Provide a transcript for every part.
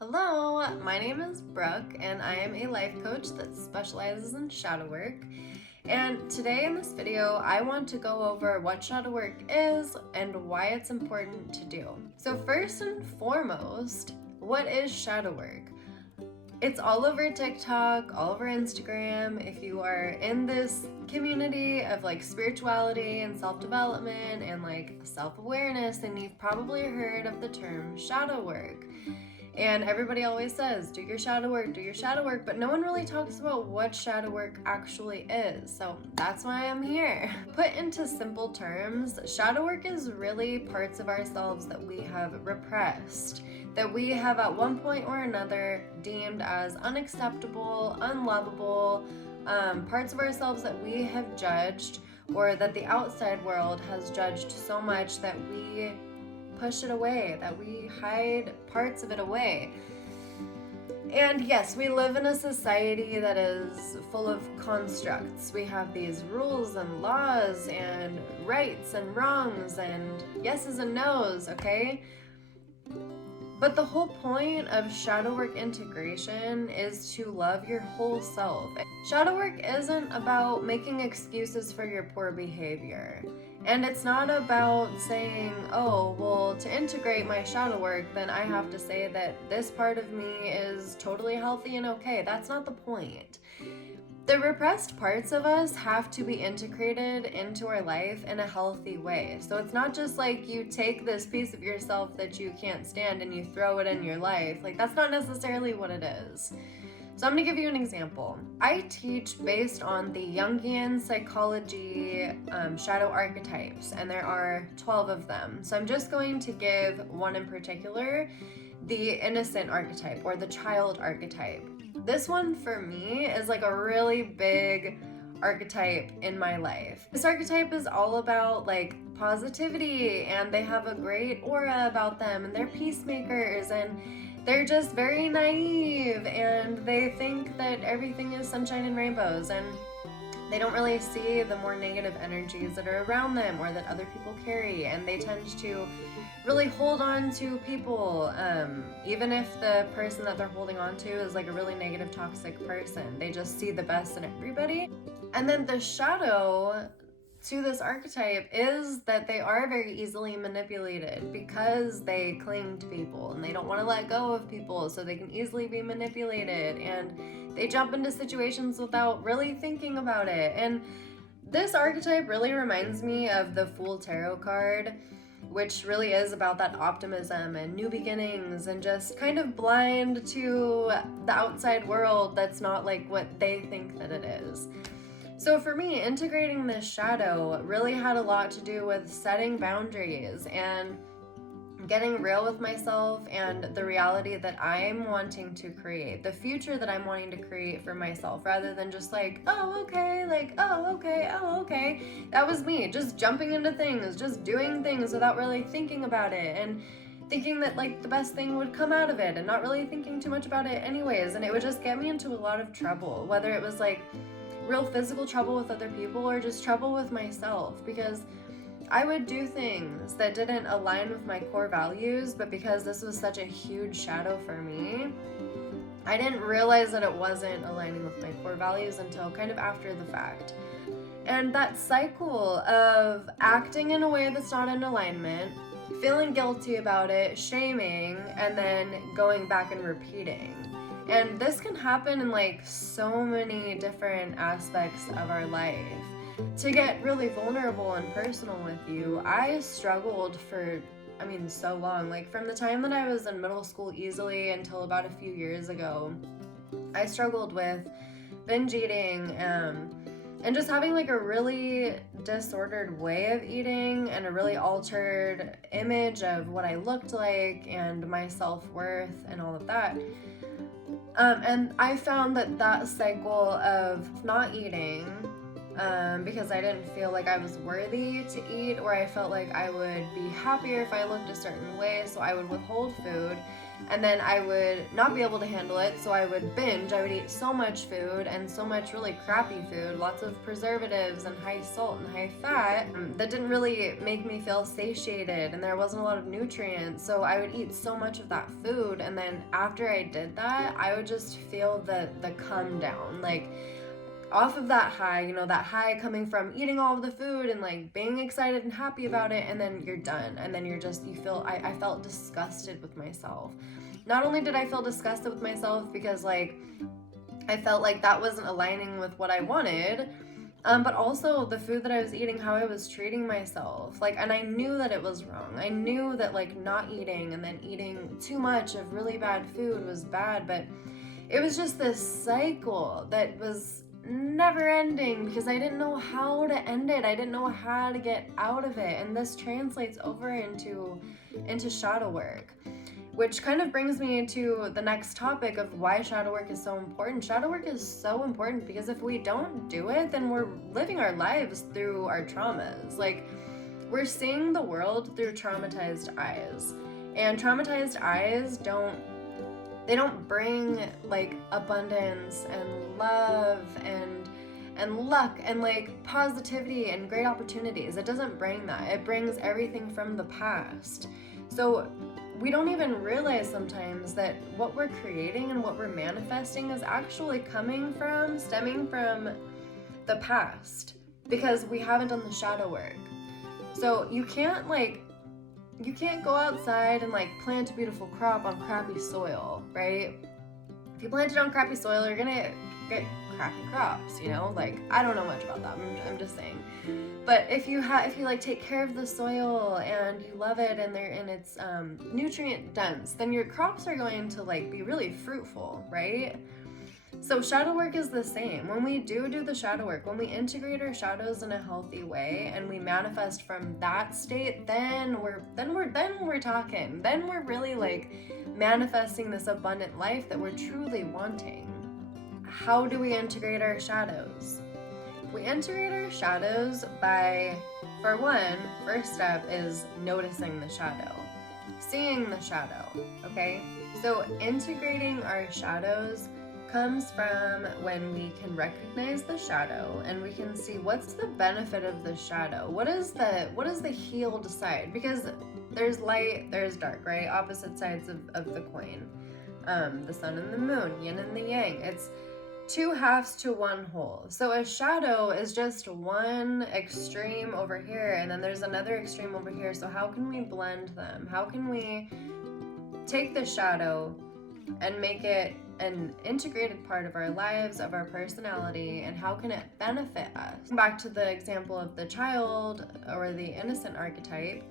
Hello, my name is Brooke and I am a life coach that specializes in shadow work. And today in this video, I want to go over what shadow work is and why it's important to do. So first and foremost, what is shadow work? It's all over TikTok, all over Instagram. If you are in this community of like spirituality and self-development and like self-awareness, then you've probably heard of the term shadow work. And everybody always says, do your shadow work, but no one really talks about what shadow work actually is. So that's why I'm here. Put into simple terms, shadow work is really parts of ourselves that we have repressed, that we have at one point or another deemed as unacceptable, unlovable, parts of ourselves that we have judged or that the outside world has judged so much that we push it away, that we hide parts of it away. And yes, we live in a society that is full of constructs. We have these rules and laws and rights and wrongs and yeses and nos, okay? But the whole point of shadow work integration is to love your whole self. Shadow work isn't about making excuses for your poor behavior. And it's not about saying, oh, well, to integrate my shadow work, then I have to say that this part of me is totally healthy and okay. That's not the point. The repressed parts of us have to be integrated into our life in a healthy way. So it's not just like you take this piece of yourself that you can't stand and you throw it in your life. Like, that's not necessarily what it is. So I'm going to give you an example. I teach based on the Jungian psychology shadow archetypes, and there are 12 of them. So I'm just going to give one in particular, the innocent archetype or the child archetype. This one for me is like a really big archetype in my life. This archetype is all about like positivity, and they have a great aura about them, and they're peacemakers, and they're just very naive, and they think that everything is sunshine and rainbows, and they don't really see the more negative energies that are around them or that other people carry, and they tend to really hold on to people, even if the person that they're holding on to is like a really negative, toxic person. They just see the best in everybody. And then the shadow to this archetype is that they are very easily manipulated because they cling to people and they don't want to let go of people, so they can easily be manipulated, and they jump into situations without really thinking about it. And this archetype really reminds me of the Fool Tarot card, which really is about that optimism and new beginnings and just kind of blind to the outside world that's not like what they think that it is. So for me, integrating this shadow really had a lot to do with setting boundaries and getting real with myself and the reality that I'm wanting to create, the future that I'm wanting to create for myself, rather than just like, oh, okay, like, oh, okay, oh, okay. That was me, just jumping into things, just doing things without really thinking about it and thinking that like the best thing would come out of it and not really thinking too much about it anyways. And it would just get me into a lot of trouble, whether it was like real physical trouble with other people or just trouble with myself, because I would do things that didn't align with my core values, but because this was such a huge shadow for me, I didn't realize that it wasn't aligning with my core values until kind of after the fact. And that cycle of acting in a way that's not in alignment, feeling guilty about it, shaming, and then going back and repeating. And this can happen in like so many different aspects of our life. To get really vulnerable and personal with you, I struggled for, so long. Like from the time that I was in middle school easily until about a few years ago, I struggled with binge eating and just having like a really disordered way of eating and a really altered image of what I looked like and my self-worth and all of that. And I found that cycle of not eating because I didn't feel like I was worthy to eat, or I felt like I would be happier if I looked a certain way, so I would withhold food. and then I would not be able to handle it, so I would binge. I would eat so much food and so much really crappy food, lots of preservatives and high salt and high fat that didn't really make me feel satiated, and there wasn't a lot of nutrients. So I would eat so much of that food, and then after I did that, I would just feel the come down, like off of that high, you know, that high coming from eating all of the food and like being excited and happy about it, and then you're done, and then you're just, you feel, I felt disgusted with myself. Not only did I feel disgusted with myself because like I felt like that wasn't aligning with what I wanted, but also the food that I was eating, how I was treating myself, like, and I knew that it was wrong. I knew that like not eating and then eating too much of really bad food was bad, but it was just this cycle that was never ending because I didn't know how to end it. I didn't know how to get out of it. And this translates over into shadow work, which kind of brings me to the next topic of why shadow work is so important. Shadow work is so important because if we don't do it, then we're living our lives through our traumas. Like, we're seeing the world through traumatized eyes, and traumatized eyes don't bring like abundance and love and luck and like positivity and great opportunities. It doesn't bring that. It brings everything from the past. So we don't even realize sometimes that what we're creating and what we're manifesting is actually stemming from the past, because we haven't done the shadow work. So you can't go outside and like plant a beautiful crop on crappy soil, right? If you plant it on crappy soil, you're gonna get crappy crops, you know? Like, I don't know much about that. I'm just saying. But if you like take care of the soil and you love it and it's nutrient dense, then your crops are going to like be really fruitful, right? So shadow work is the same. When we do the shadow work, when we integrate our shadows in a healthy way and we manifest from that state, then we're talking. Then we're really like manifesting this abundant life that we're truly wanting. How do we integrate our shadows? We integrate our shadows by, for one, first step is noticing the shadow, seeing the shadow, okay? So integrating our shadows comes from when we can recognize the shadow and we can see what's the benefit of the shadow. What is the healed side? Because there's light, there's dark, right? Opposite sides of the coin. The sun and the moon, yin and the yang. It's two halves to one whole. So a shadow is just one extreme over here, and then there's another extreme over here. So how can we blend them? How can we take the shadow and make it an integrated part of our lives, of our personality, and how can it benefit us? Back to the example of the child or the innocent archetype,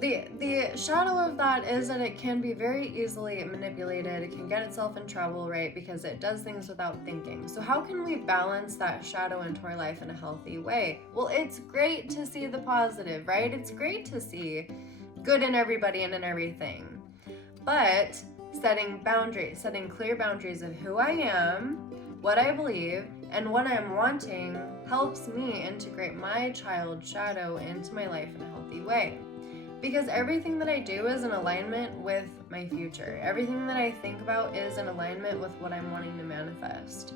the shadow of that is that it can be very easily manipulated. It can get itself in trouble, right? Because it does things without thinking. So how can we balance that shadow into our life in a healthy way? Well, it's great to see the positive, right? It's great to see good in everybody and in everything. But setting boundaries, setting clear boundaries of who I am, what I believe, and what I'm wanting helps me integrate my child shadow into my life in a healthy way. Because everything that I do is in alignment with my future. Everything that I think about is in alignment with what I'm wanting to manifest.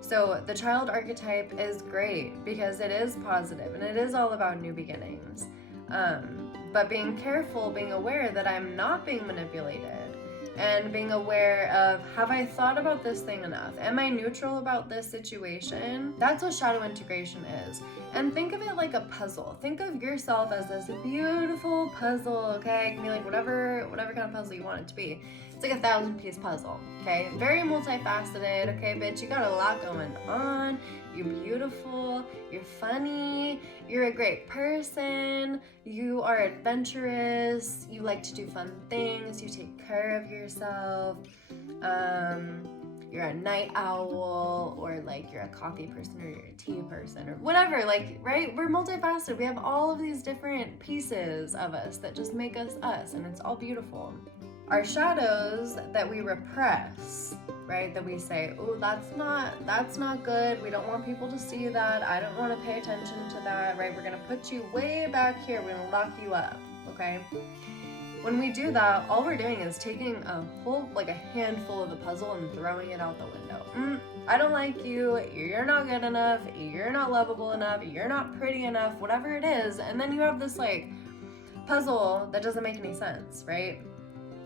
So the child archetype is great because it is positive and it is all about new beginnings. But being careful, being aware that I'm not being manipulated, and being aware of, have I thought about this thing enough? Am I neutral about this situation? That's what shadow integration is. And think of it like a puzzle. Think of yourself as this beautiful puzzle, okay? It can be like whatever kind of puzzle you want it to be. It's like a 1,000-piece puzzle, okay? Very multifaceted, okay, bitch? You got a lot going on. You're beautiful, you're funny, you're a great person, you are adventurous, you like to do fun things, you take care of yourself, you're a night owl, or like you're a coffee person, or you're a tea person, or whatever, like, right? We're multifaceted. We have all of these different pieces of us that just make us us, and it's all beautiful. Our shadows that we repress, right? That we say, oh, that's not good. We don't want people to see that. I don't want to pay attention to that, right? We're going to put you way back here. We're going to lock you up, okay? when we do that, all we're doing is taking a whole, like a handful of the puzzle and throwing it out the window. I don't like you, you're not good enough, you're not lovable enough, you're not pretty enough, whatever it is. And then you have this like puzzle that doesn't make any sense, right?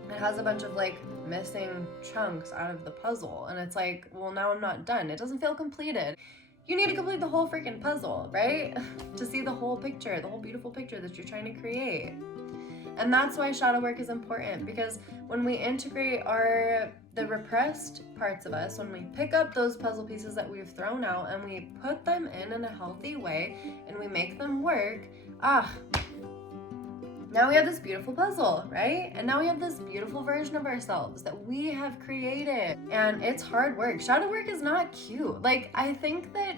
It has a bunch of like missing chunks out of the puzzle, and it's like, well, now I'm not done. It doesn't feel completed. You need to complete the whole freaking puzzle, right? To see the whole picture, the whole beautiful picture that you're trying to create. And that's why shadow work is important, because when we integrate the repressed parts of us, when we pick up those puzzle pieces that we've thrown out and we put them in a healthy way and we make them work, now we have this beautiful puzzle, right? And now we have this beautiful version of ourselves that we have created. And it's hard work. Shadow work is not cute. Like, I think that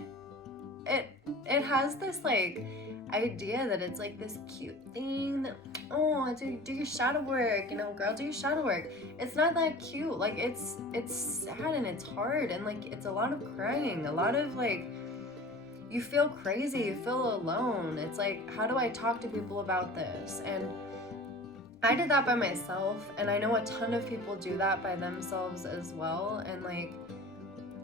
it has this like idea that it's like this cute thing that, oh, do your shadow work, you know, girl, do your shadow work. It's not that cute. Like, it's sad and it's hard, and like it's a lot of crying, a lot of like, you feel crazy, you feel alone. It's like, how do I talk to people about this? And I did that by myself, and I know a ton of people do that by themselves as well. And like,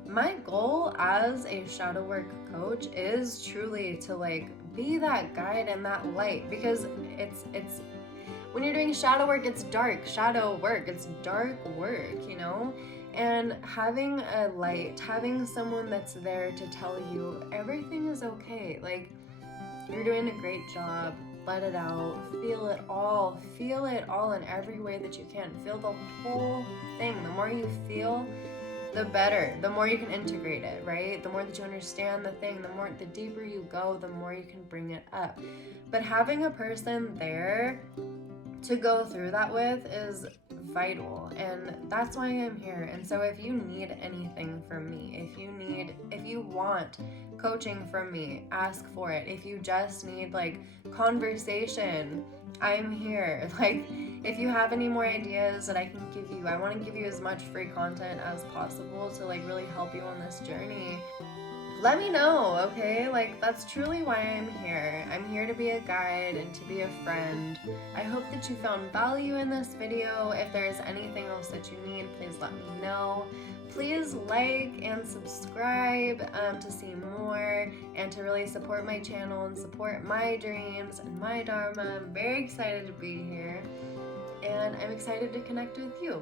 my goal as a shadow work coach is truly to like be that guide and that light, because it's when you're doing shadow work, it's dark shadow work, it's dark work, you know? And having a light, having someone that's there to tell you everything is okay, like, you're doing a great job, let it out, feel it all in every way that you can. Feel the whole thing. The more you feel, the better, the more you can integrate it, right? The more that you understand the thing, the deeper you go, the more you can bring it up. But having a person there to go through that with is vital, and that's why I'm here. And so if you need anything from me, if you want coaching from me, ask for it. If you just need like conversation, I'm here. Like, if you have any more ideas that I can give you, I want to give you as much free content as possible to like really help you on this journey. Let me know, okay? Like, that's truly why I'm here. I'm here to be a guide and to be a friend. I hope that you found value in this video. If there's anything else that you need, please let me know. Please like and subscribe to see more and to really support my channel and support my dreams and my dharma. I'm very excited to be here, and I'm excited to connect with you.